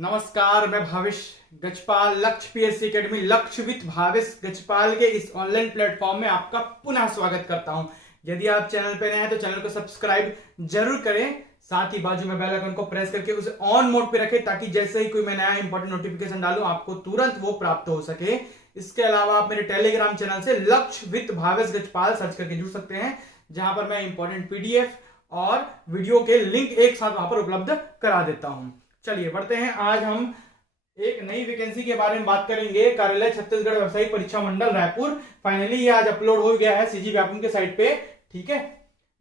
नमस्कार, मैं भावेश गजपाल लक्ष्य पीएससी एकेडमी लक्ष्य विद भावेश गजपाल के इस ऑनलाइन प्लेटफॉर्म में आपका पुनः स्वागत करता हूं। यदि आप चैनल पर नए हैं तो चैनल को सब्सक्राइब जरूर करें, साथ ही बाजू में बेल आइकन को प्रेस करके उसे ऑन मोड पे रखें ताकि जैसे ही कोई मैं नया इंपॉर्टेंट नोटिफिकेशन डालूं आपको तुरंत वो प्राप्त हो सके। इसके अलावा आप मेरे टेलीग्राम चैनल से लक्ष्य विद भावेश गजपाल सर्च करके जुड़ सकते हैं, जहां पर मैं इंपॉर्टेंट पीडीएफ और वीडियो के लिंक एक साथ वहां पर उपलब्ध करा देता हूं। चलिए बढ़ते हैं। आज हम एक नई वैकेंसी के बारे में बात करेंगे। कार्यालय छत्तीसगढ़ व्यावसायिक परीक्षा मंडल रायपुर, फाइनली ये आज अपलोड हो गया है सीजी व्यापम के साइट पे। ठीक है,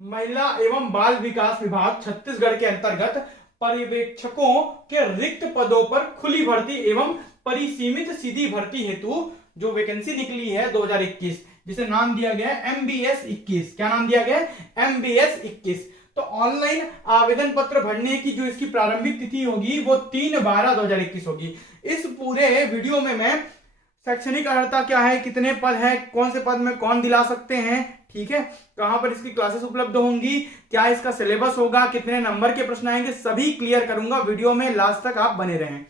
महिला एवं बाल विकास विभाग छत्तीसगढ़ के अंतर्गत पर्यवेक्षकों के रिक्त पदों पर खुली भर्ती एवं परिसीमित सीधी भर्ती हेतु जो वैकेंसी निकली है 2021, जिसे नाम दिया गया है MBS 21। क्या नाम दिया गया है? MBS 21। तो ऑनलाइन आवेदन पत्र भरने की जो इसकी प्रारंभिक तिथि होगी वो 3/12/2021 होगी। इस पूरे वीडियो में मैं शैक्षणिक अर्हता क्या है, कितने पद है, कौन से पद में कौन दिला सकते हैं, ठीक है, कहां पर इसकी क्लासेस उपलब्ध होंगी, क्या इसका सिलेबस होगा, कितने नंबर के प्रश्न आएंगे, सभी क्लियर करूंगा। वीडियो में लास्ट तक आप बने रहें।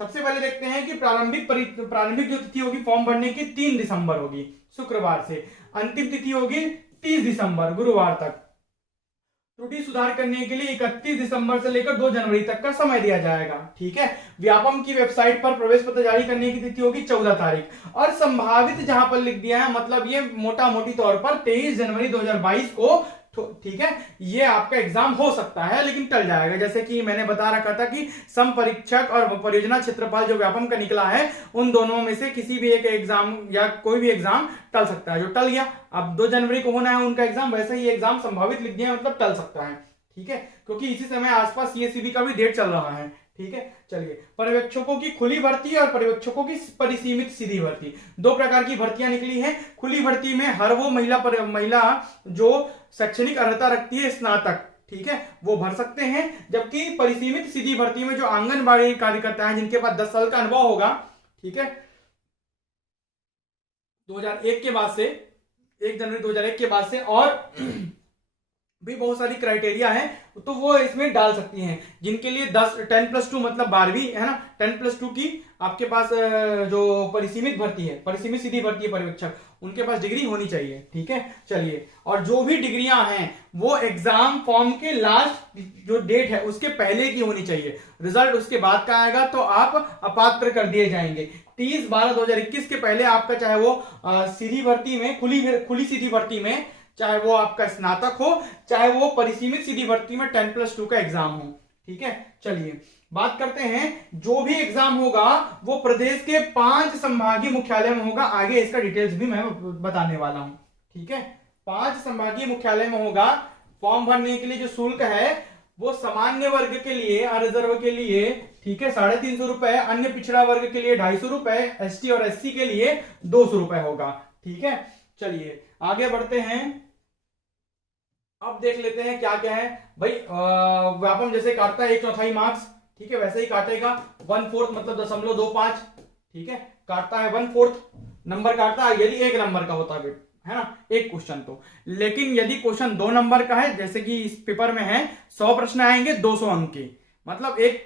सबसे पहले देखते हैं कि प्रारंभिक जो तिथि होगी फॉर्म भरने की 3 दिसंबर होगी, शुक्रवार से। अंतिम तिथि होगी 30 दिसंबर, गुरुवार तक। त्रुटि सुधार करने के लिए 31 दिसंबर से लेकर 2 जनवरी तक का समय दिया जाएगा। ठीक है, व्यापम की वेबसाइट पर प्रवेश पत्र जारी करने की तिथि होगी 14 तारीख, और संभावित जहां पर लिख दिया है, मतलब ये मोटा मोटी तौर पर 23 जनवरी 2022 को, ठीक है, ये आपका एग्जाम हो सकता है लेकिन टल जाएगा। जैसे कि मैंने बता रखा था कि सम परीक्षक और परियोजना क्षेत्रपाल जो व्यापम का निकला है, उन दोनों में से किसी भी एक एग्जाम या कोई भी एग्जाम टल सकता है। जो टल गया, अब 2 जनवरी को होना है उनका एग्जाम, वैसे ही एग्जाम संभावित लिख दिया मतलब टल सकता है। ठीक है, क्योंकि इसी समय आसपास सीएससीबी का भी डेट चल रहा है। ठीक है, चलिए, पर्यवेक्षकों की खुली भर्ती और पर्यवेक्षकों की परिसीमित सीधी भर्ती, 2 प्रकार की भर्तियां निकली हैं। खुली भर्ती में हर वो महिला जो शैक्षणिक अर्हता रखती है स्नातक, ठीक है, वो भर सकते हैं। जबकि परिसीमित सीधी भर्ती में जो आंगनबाड़ी कार्यकर्ता हैं जिनके पास 10 साल का अनुभव होगा, ठीक है, 2001 के बाद से, 1 जनवरी 2001 के बाद से, और भी बहुत सारी क्राइटेरिया है, तो वो इसमें डाल सकती हैं। जिनके लिए 10+2 मतलब 12वीं है ना, 10+2 की आपके पास जो परिसीमित भर्ती है, परिसीमित सीधी भर्ती है पर्यवेक्षक, उनके पास डिग्री होनी चाहिए। ठीक है, चलिए, और जो भी डिग्रियां हैं वो एग्जाम फॉर्म के लास्ट जो डेट है उसके पहले की होनी चाहिए। रिजल्ट उसके बाद का आएगा तो आप अपात्र कर दिए जाएंगे। 30/12/2021 के पहले आपका चाहे वो सीधी भर्ती में, खुली सीधी भर्ती में, चाहे वो आपका स्नातक हो, चाहे वो परिसीमित सीधी भर्ती में 10+2 का एग्जाम हो। ठीक है, चलिए बात करते हैं। जो भी एग्जाम होगा वो प्रदेश के 5 संभागीय मुख्यालय में होगा। आगे इसका डिटेल्स भी मैं बताने वाला हूं। ठीक है, 5 संभागीय मुख्यालय में होगा। फॉर्म भरने के लिए जो शुल्क है वो सामान्य वर्ग के लिए, रिजर्व के लिए, ठीक है, 350 रुपए, अन्य पिछड़ा वर्ग के लिए 250 रुपए, एसटी और एससी के लिए 200 रुपए होगा। ठीक है, चलिए आगे बढ़ते हैं। अब देख लेते हैं क्या क्या है भाई। व्यापम जैसे काटता है 1/4 मार्क्स, ठीक है, वैसे ही काटेगा 1/4 मतलब 0.25, ठीक है, काटता है 1/4 नंबर काटता है यदि 1 नंबर का होता है ना, एक क्वेश्चन तो। लेकिन यदि क्वेश्चन 2 नंबर का है, जैसे कि इस पेपर में है 100 प्रश्न आएंगे 200 अंक के, मतलब एक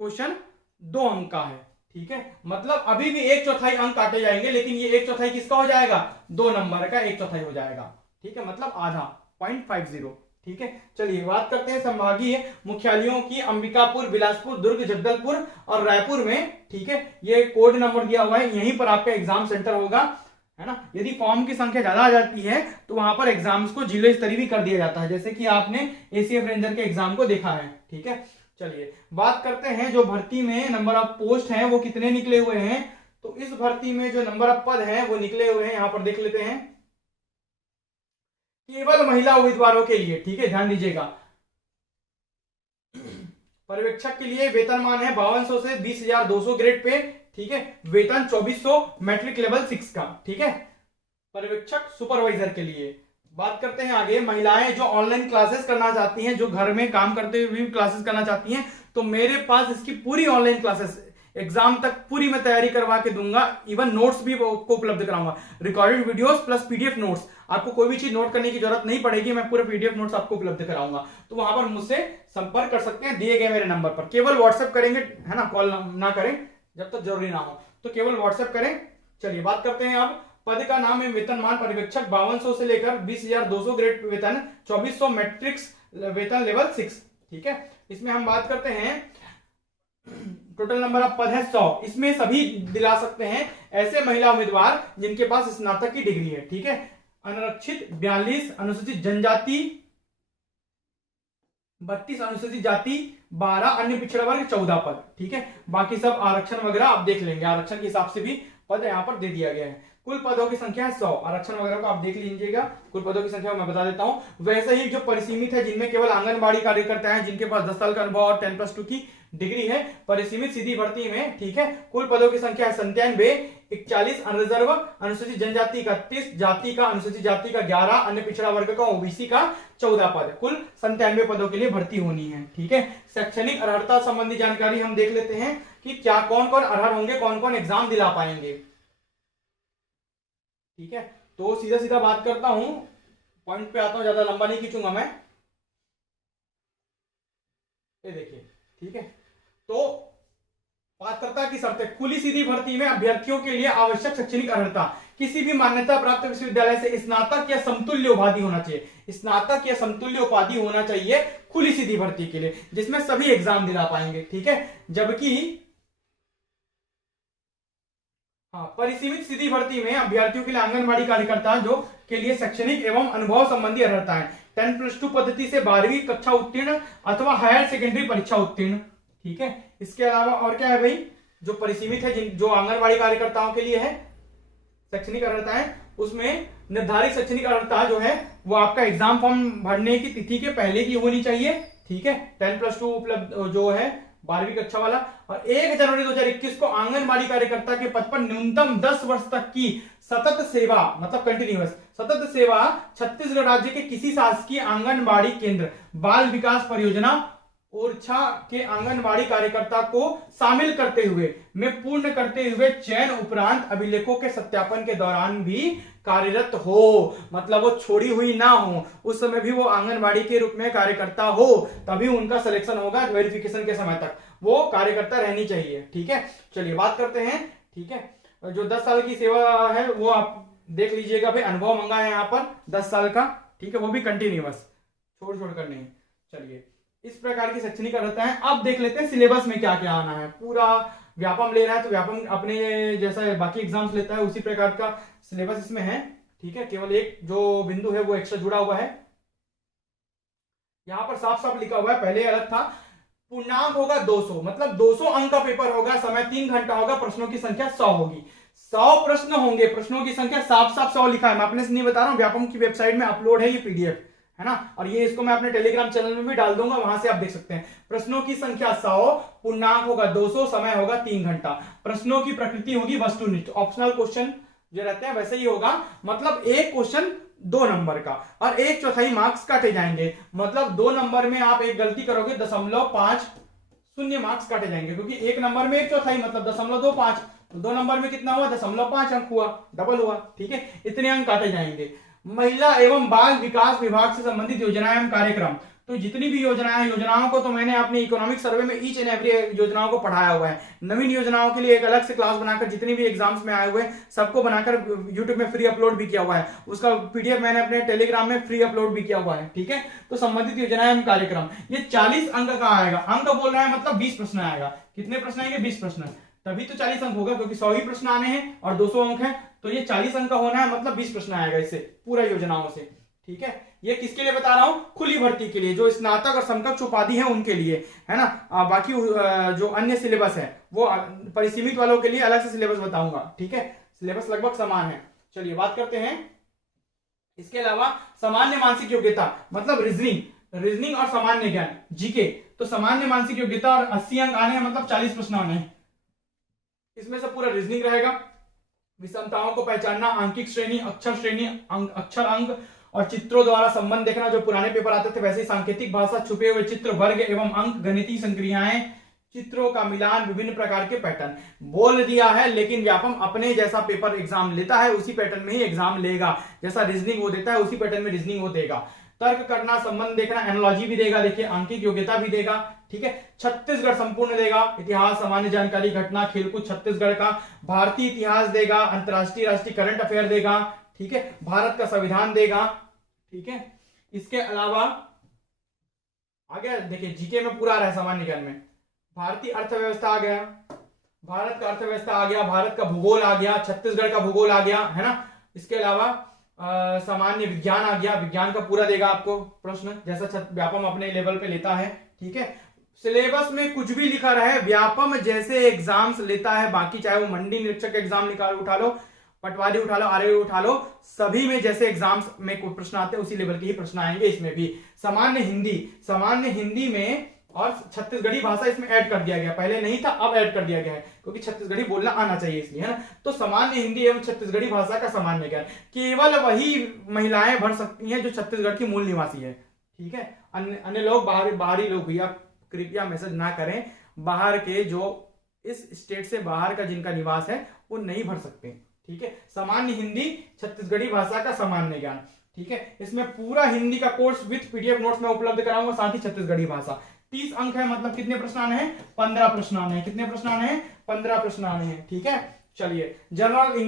क्वेश्चन 2 अंक का है। ठीक है, मतलब अभी भी 1/4 अंक काटे जाएंगे, लेकिन ये 1/4 किसका हो जाएगा? 2 नंबर का 1/4 हो जाएगा। ठीक है, मतलब आधा, 0.50। ठीक है, चलिए बात करते हैं संभागीय मुख्यालयों की। अंबिकापुर, बिलासपुर, दुर्ग, जगदलपुर और रायपुर में, ठीक है, ये कोड नंबर दिया हुआ है, यहीं पर आपका एग्जाम सेंटर होगा, है ना। यदि फॉर्म की संख्या ज्यादा आ जाती है तो वहां पर एग्जाम्स को जिले स्तरीय भी कर दिया जाता है, जैसे कि आपने एसीएफ रेंजर के एग्जाम को देखा है। ठीक है, चलिए बात करते हैं जो भर्ती में नंबर ऑफ पोस्ट हैं वो कितने निकले हुए हैं। तो इस भर्ती में जो नंबर ऑफ पद हैं वो निकले हुए हैं, यहां पर देख लेते हैं। केवल महिला उम्मीदवारों के लिए, ठीक है, ध्यान दीजिएगा, पर्यवेक्षक के लिए वेतनमान है 5200 से 20,200 ग्रेड पे। ठीक है, वेतन 2400 मैट्रिक लेवल 6 का। ठीक है, पर्यवेक्षक सुपरवाइजर के लिए। बात करते हैं आगे। महिलाएं जो ऑनलाइन क्लासेस करना चाहती हैं, जो घर में काम करते हुए भी क्लासेस करना चाहती हैं, तो मेरे पास इसकी पूरी ऑनलाइन क्लासेस एग्जाम तक पूरी मैं तैयारी करवा के दूंगा, इवन नोट्स भी आपको उपलब्ध कराऊंगा, recorded videos plus PDF notes. आपको कोई भी चीज नोट करने की जरूरत नहीं पड़ेगी, मैं पूरे पीडीएफ नोट्स आपको उपलब्ध कराऊंगा। तो वहां पर मुझसे संपर्क कर सकते हैं दिए गए मेरे नंबर पर। केवल व्हाट्सएप करेंगे, है ना, कॉल ना करें जब तक जरूरी ना हो, तो केवल व्हाट्सएप करें। चलिए बात करते हैं अब। पद का नाम है वेतनमान पर्यवेक्षक, 5200 से लेकर 20,200 ग्रेड वेतन, 2400 मैट्रिक्स वेतन लेवल 6। ठीक है, इसमें हम बात करते हैं टोटल नंबर ऑफ पद है 100। इसमें सभी दिला सकते हैं ऐसे महिला उम्मीदवार जिनके पास स्नातक की डिग्री है। ठीक है, अनारक्षित 42, अनुसूचित जनजाति 32, अनुसूचित जाति 12, अन्य पिछड़ा वर्ग 14 पद। ठीक है, बाकी सब आरक्षण वगैरह आप देख लेंगे, आरक्षण के हिसाब से भी पद यहाँ पर दे दिया गया है। कुल पदों की संख्या है 100, आरक्षण वगैरह को आप देख लीजिएगा। कुल पदों की संख्या मैं बता देता हूं। वैसे ही जो परिसीमित है, जिनमें केवल आंगनबाड़ी कार्यकर्ता हैं, जिनके पास 10 साल का अनुभव और 10+2 की डिग्री है, परिसीमित सीधी भर्ती में। ठीक है, कुल पदों की संख्या है 97, 41 अनरिजर्व, अनुसूचित जनजाति का 30, जाति का अनुसूचित जाति का 11, अन्य पिछड़ा वर्ग का ओबीसी का 14 पद। कुल 97 पदों के लिए भर्ती होनी है। ठीक है, शैक्षणिक अर्हता संबंधी जानकारी हम देख लेते हैं कि क्या कौन कौन अर्ह होंगे, कौन कौन एग्जाम दिला पाएंगे। ठीक है, तो सीधा सीधा बात करता हूं, पॉइंट पे आता हूं, ज्यादा लंबा नहीं खींचूंगा मैं। ये देखिए, ठीक है, तो पात्रता की शर्तें। खुली सीधी भर्ती में अभ्यर्थियों के लिए आवश्यक शैक्षणिक अर्हता किसी भी मान्यता प्राप्त विश्वविद्यालय से स्नातक या समतुल्य उपाधि होना चाहिए। स्नातक या समतुल्य उपाधि होना चाहिए खुली सीधी भर्ती के लिए, जिसमें सभी एग्जाम दिला पाएंगे। ठीक है, जबकि हाँ, परिसीमित सीधी भर्ती में अभ्यर्थियों के लिए आंगनबाड़ी कार्यकर्ता जो के लिए शैक्षणिक एवं अनुभव संबंधी अर्हता है 10+2 पद्धति से 12वीं कक्षा उत्तीर्ण अथवा हायर सेकेंडरी परीक्षा उत्तीर्ण। ठीक है, इसके अलावा और क्या है भाई, जो परिसीमित है, जो आंगनबाड़ी कार्यकर्ताओं के लिए है शैक्षणिक अर्हता है, उसमें निर्धारित शैक्षणिक अर्हता जो है वो आपका एग्जाम फॉर्म भरने की तिथि के पहले की होनी चाहिए। ठीक है, 10+2 उपलब्ध जो है 12वीं कक्षा वाला, और 1 जनवरी 2021 को आंगनबाड़ी कार्यकर्ता के पद पर न्यूनतम 10 वर्ष तक की सतत सेवा, मतलब कंटिन्यूअस सतत सेवा छत्तीसगढ़ राज्य के किसी शासकीय आंगनबाड़ी केंद्र, बाल विकास परियोजना ओरछा के आंगनबाड़ी कार्यकर्ता को शामिल करते हुए में पूर्ण करते हुए चयन उपरांत अभिलेखों के सत्यापन के दौरान भी कार्यरत हो, मतलब वो छोड़ी हुई ना हो, उस समय भी वो आंगनबाड़ी के रूप में कार्यकर्ता हो, तभी उनका सिलेक्शन होगा। वेरिफिकेशन के समय तक वो कार्यकर्ता रहनी चाहिए। ठीक है, चलिए बात करते हैं। ठीक है, जो 10 साल की सेवा है वो आप देख लीजिएगा भाई, अनुभव मंगा है यहाँ पर 10 साल का। ठीक है, वो भी कंटिन्यूअस, छोड़ कर नहीं। चलिए, इस प्रकार की शैक्षणिक अर्हता है। अब देख लेते हैं सिलेबस में क्या क्या आना है। पूरा व्यापम ले रहा है तो व्यापम अपने जैसा बाकी एग्जाम्स लेता है उसी प्रकार का सिलेबस इसमें है। ठीक है, केवल एक जो बिंदु है वो एक्स्ट्रा जुड़ा हुआ है, यहां पर साफ साफ लिखा हुआ है, पहले अलग था। पूर्णांक होगा 200, मतलब 200 अंक का पेपर होगा, समय 3 घंटा होगा, प्रश्नों की संख्या 100 होगी। 100 प्रश्न होंगे, प्रश्नों की संख्या साफ साफ 100 लिखा है, मैं अपने से नहीं बता रहा हूं, व्यापम की वेबसाइट में अपलोड है ये पीडीएफ, है ना, और ये इसको मैं अपने टेलीग्राम चैनल में भी डाल दूंगा, वहां से आप देख सकते हैं। प्रश्नों की संख्या 100, पूर्णांक होगा 200, समय होगा 3 घंटा। प्रश्नों की प्रकृति होगी वस्तुनिष्ठ, ऑप्शनल क्वेश्चन जो रहते हैं वैसे ही होगा, मतलब एक क्वेश्चन 2 नंबर का और 1/4 मार्क्स काटे जाएंगे, मतलब 2 नंबर में आप एक गलती करोगे 0.50 मार्क्स काटे जाएंगे, क्योंकि 1 नंबर में 1/4 मतलब 0.25, 2 नंबर में कितना हुआ 0.5 अंक हुआ, डबल हुआ। ठीक है, इतने अंक काटे जाएंगे। महिला एवं बाल विकास विभाग से संबंधित योजनाएं एवं कार्यक्रम, तो जितनी भी योजनाओं को तो मैंने अपने इकोनॉमिक सर्वे में ईच एंड एवरी योजनाओं को पढ़ाया हुआ है। नवीन योजनाओं के लिए एक अलग से क्लास बनाकर जितनी भी एग्जाम्स में आए हुए सबको बनाकर यूट्यूब में फ्री अपलोड भी किया हुआ है, उसका पीडीएफ मैंने अपने टेलीग्राम में फ्री अपलोड भी किया हुआ है। ठीक है, तो संबंधित योजनाएं एवं कार्यक्रम ये 40 अंक का आएगा। अंक बोल रहा है मतलब 20 प्रश्न आएगा। कितने प्रश्न आएंगे 20 प्रश्न, तभी तो 40 अंक होगा, क्योंकि 100 ही प्रश्न आने हैं और 200 अंक है, तो ये 40 अंक का होना है, मतलब 20 प्रश्न आएगा इससे पूरा योजनाओं से। ठीक है, ये किसके लिए बता रहा हूं, खुली भर्ती के लिए, जो स्नातक और समकक्ष उपाधि है उनके लिए, है ना। बाकी जो अन्य सिलेबस है वो परिसीमित वालों के लिए अलग से सिलेबस बताऊंगा। ठीक है, सिलेबस लगभग समान है। चलिए बात करते हैं। इसके अलावा सामान्य मानसिक योग्यता, मतलब रीजनिंग और सामान्य ज्ञान, जीके, तो सामान्य मानसिक योग्यता और 80 अंक आने हैं, मतलब 40 प्रश्न आने हैं। इसमें से पूरा रीजनिंग रहेगा, विषमताओं को पहचानना, आंकिक श्रेणी, अक्षर श्रेणी, अक्षर अंक और चित्रों द्वारा संबंध देखना, जो पुराने पेपर आते थे वैसे ही सांकेतिक भाषा, छुपे हुए चित्र, वर्ग एवं अंक, गणितीय संक्रियाएं, चित्रों का मिलान, विभिन्न प्रकार के पैटर्न बोल दिया है, लेकिन व्यापम अपने जैसा पेपर एग्जाम लेता है उसी पैटर्न में ही एग्जाम लेगा। जैसा रीजनिंग वो देता है उसी पैटर्न में रीजनिंग वो देगा। तर्क करना, संबंध देखना, एनालॉजी भी देगा, देखिए आंकिक योग्यता भी देगा, ठीक है। छत्तीसगढ़ संपूर्ण देगा, इतिहास, सामान्य जानकारी, घटना, खेलकूद छत्तीसगढ़ का, भारतीय इतिहास देगा, अंतरराष्ट्रीय राष्ट्रीय करंट अफेयर देगा, ठीक है, भारत का संविधान देगा, ठीक है। इसके अलावा आगे देखिए जीके में पूरा आ रहा है, सामान्य ज्ञान में भारतीय अर्थव्यवस्था आ गया, भारत का अर्थव्यवस्था आ गया, भारत का भूगोल आ गया, छत्तीसगढ़ का भूगोल आ गया, है ना। इसके अलावा सामान्य विज्ञान आ गया, विज्ञान का पूरा देगा आपको प्रश्न, जैसा व्यापम अपने लेवल पे लेता है, ठीक है। सिलेबस में कुछ भी लिखा रहे, व्यापम जैसे एग्जाम्स लेता है बाकी, चाहे वो मंडी निरीक्षक एग्जाम निकाल उठा लो, पटवारी उठा लो, आरए उठा लो, सभी में जैसे एग्जाम्स में कोई प्रश्न आते हैं उसी लेवल के ही प्रश्न आएंगे इसमें भी। सामान्य हिंदी में और छत्तीसगढ़ी भाषा इसमें ऐड कर दिया गया, पहले नहीं था अब ऐड कर दिया गया है क्योंकि छत्तीसगढ़ी बोलना आना चाहिए इसलिए, है ना। तो सामान्य हिंदी एवं छत्तीसगढ़ी भाषा का सामान्य ज्ञान केवल वही महिलाएं भर सकती हैं जो छत्तीसगढ़ की मूल निवासी है, ठीक है। अन्य लोग बाहरी लोग भी, आप कृपया मैसेज ना करें, बाहर के जो इस स्टेट से बाहर का जिनका निवास है वो नहीं भर सकते, ठीक है। सामान्य हिंदी छत्तीसगढ़ी भाषा का सामान्य ज्ञान, ठीक है। इसमें पूरा हिंदी का कोर्स विद पीडीएफ नोट्स में उपलब्ध कराऊंगा, साथ ही छत्तीसगढ़ी भाषा। 30 अंक है, मतलब कितने प्रश्न आने हैं? 15 प्रश्न आने हैं। कितने प्रश्न आने हैं? 15 प्रश्न आने हैं, ठीक है। चलिए जनरल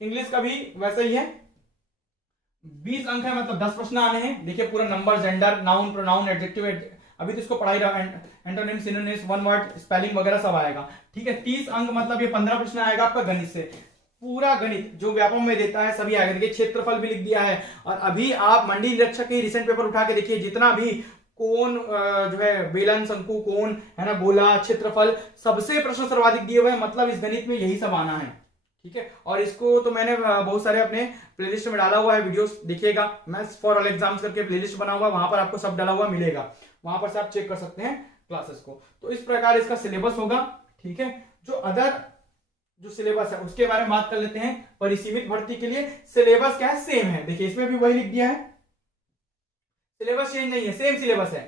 इंग्लिश का भी वैसे ही है, 20 अंक है, मतलब 10 प्रश्न आने हैं। देखिए पूरा number, gender, noun, pronoun, adjective, अभी तो इसको पढ़ाई रहा, antonym, synonyms, one word, spelling वगैरह सब आएगा, ठीक है। 30 अंक मतलब ये 15 प्रश्न आएगा आपका गणित से, पूरा गणित जो व्यापम में देता है सभी आएगा। देखिए क्षेत्रफल भी लिख दिया है, और अभी आप मंडी निरीक्षक के रिसेंट पेपर उठा के देखिए, जितना भी कोण जो है, बेलन, शंकु, कोण, है ना, गोला, क्षेत्रफल, सबसे प्रश्न सर्वाधिक दिए हुए हैं, मतलब इस गणित में यही सब आना है, ठीक है। और इसको तो मैंने बहुत सारे अपने प्लेलिस्ट में डाला हुआ है, वीडियोस देखिएगा, मैथ्स फॉर ऑल एग्जाम्स करके प्लेलिस्ट बना हुआ है, वहां पर आपको सब डाला हुआ मिलेगा, वहां पर से आप चेक कर सकते हैं क्लासेस को। तो इस प्रकार इसका सिलेबस होगा, ठीक है। जो सिलेबस है उसके बारे में बात कर लेते हैं। परिसीमित भर्ती के लिए सिलेबस क्या है? सेम है, देखिए इसमें भी वही लिख दिया है, सिलेबस चेंज नहीं है, सेम सिलेबस है,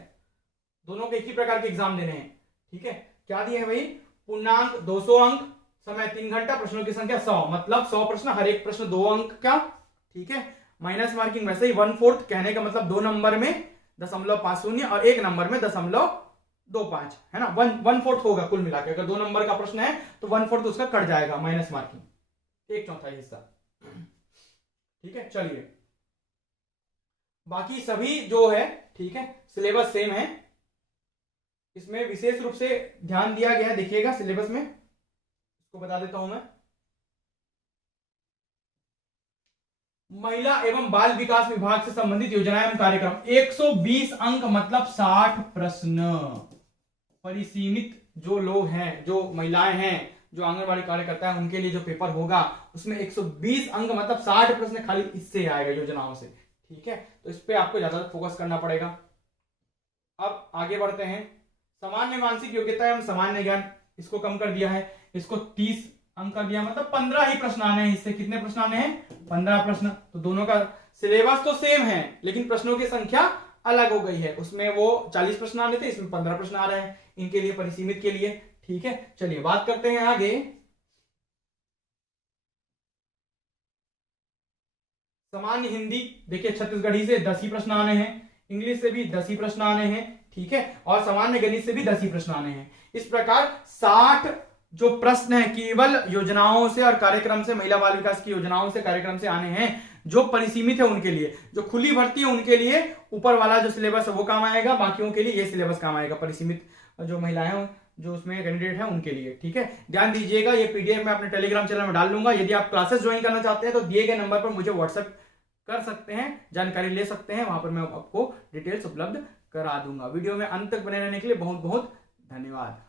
दोनों के एक ही प्रकार के एग्जाम देने हैं, ठीक है। क्या दिया है भाई? पूर्णांक 200 अंक, समय 3 घंटा, प्रश्नों की संख्या 100, मतलब 100 प्रश्न, हर एक प्रश्न 2 अंक का, ठीक है। माइनस मार्किंग वैसे ही 1/4, कहने का मतलब 2 नंबर में 0.50 और 1 नंबर में 0.25, है ना। 1/4 होगा कुल मिलाकर, अगर 2 नंबर का प्रश्न है तो 1/4 उसका कट जाएगा, माइनस मार्किंग, 1/4 हिस्सा, ठीक है। चलिए बाकी सभी जो है, ठीक है, सिलेबस सेम है, इसमें विशेष रूप से ध्यान दिया गया है, देखिएगा सिलेबस में, इसको बता देता हूं मैं। महिला एवं बाल विकास विभाग से संबंधित योजनाएं एवं कार्यक्रम, 120 अंक मतलब 60 प्रश्न। परिसीमित जो लोग हैं, जो महिलाएं हैं, जो आंगनबाड़ी कार्यकर्ता है, उनके लिए जो पेपर होगा उसमें 120 अंक मतलब 60 प्रश्न खाली इससे आएगा, योजनाओं से, ठीक है। तो इस पे आपको ज्यादा फोकस करना पड़ेगा। अब आगे बढ़ते हैं। सामान्य मानसिक योग्यता एवं सामान्य ज्ञान, इसको कम कर दिया है, इसको 30 अंक कर दिया, मतलब 15 ही प्रश्न आने हैं इससे। कितने प्रश्न आने हैं? 15 प्रश्न। तो दोनों का सिलेबस तो सेम है, लेकिन प्रश्नों की संख्या अलग हो गई है, उसमें वो 40 प्रश्न आने थे, इसमें 15 प्रश्न आ रहे हैं इनके लिए, परिसीमित के लिए, ठीक है। चलिए बात करते हैं आगे। सामान्य हिंदी, देखिए छत्तीसगढ़ी से 10 ही प्रश्न आने हैं, इंग्लिश से भी 10 ही प्रश्न आने हैं, ठीक है, और सामान्य गणित से भी 10 ही प्रश्न आने हैं। इस प्रकार 60 जो प्रश्न है केवल योजनाओं से और कार्यक्रम से, महिला बाल विकास की योजनाओं से, कार्यक्रम से आने हैं। जो परिसीमित है उनके लिए, जो खुली भर्ती है उनके लिए ऊपर वाला जो सिलेबस है वो काम आएगा, बाकियों के लिए ये सिलेबस काम आएगा। परिसीमित जो महिलाएं हैं, जो उसमें कैंडिडेट है उनके लिए, ठीक है। ध्यान दीजिएगा, ये पीडीएफ मैं अपने टेलीग्राम चैनल में डाल दूंगा। यदि आप क्लासेस ज्वाइन करना चाहते हैं तो दिए गए नंबर पर मुझे व्हाट्सएप कर सकते हैं, जानकारी ले सकते हैं, वहां पर मैं आपको डिटेल्स उपलब्ध करा दूंगा। वीडियो में अंत तक बने रहने के लिए बहुत बहुत धन्यवाद।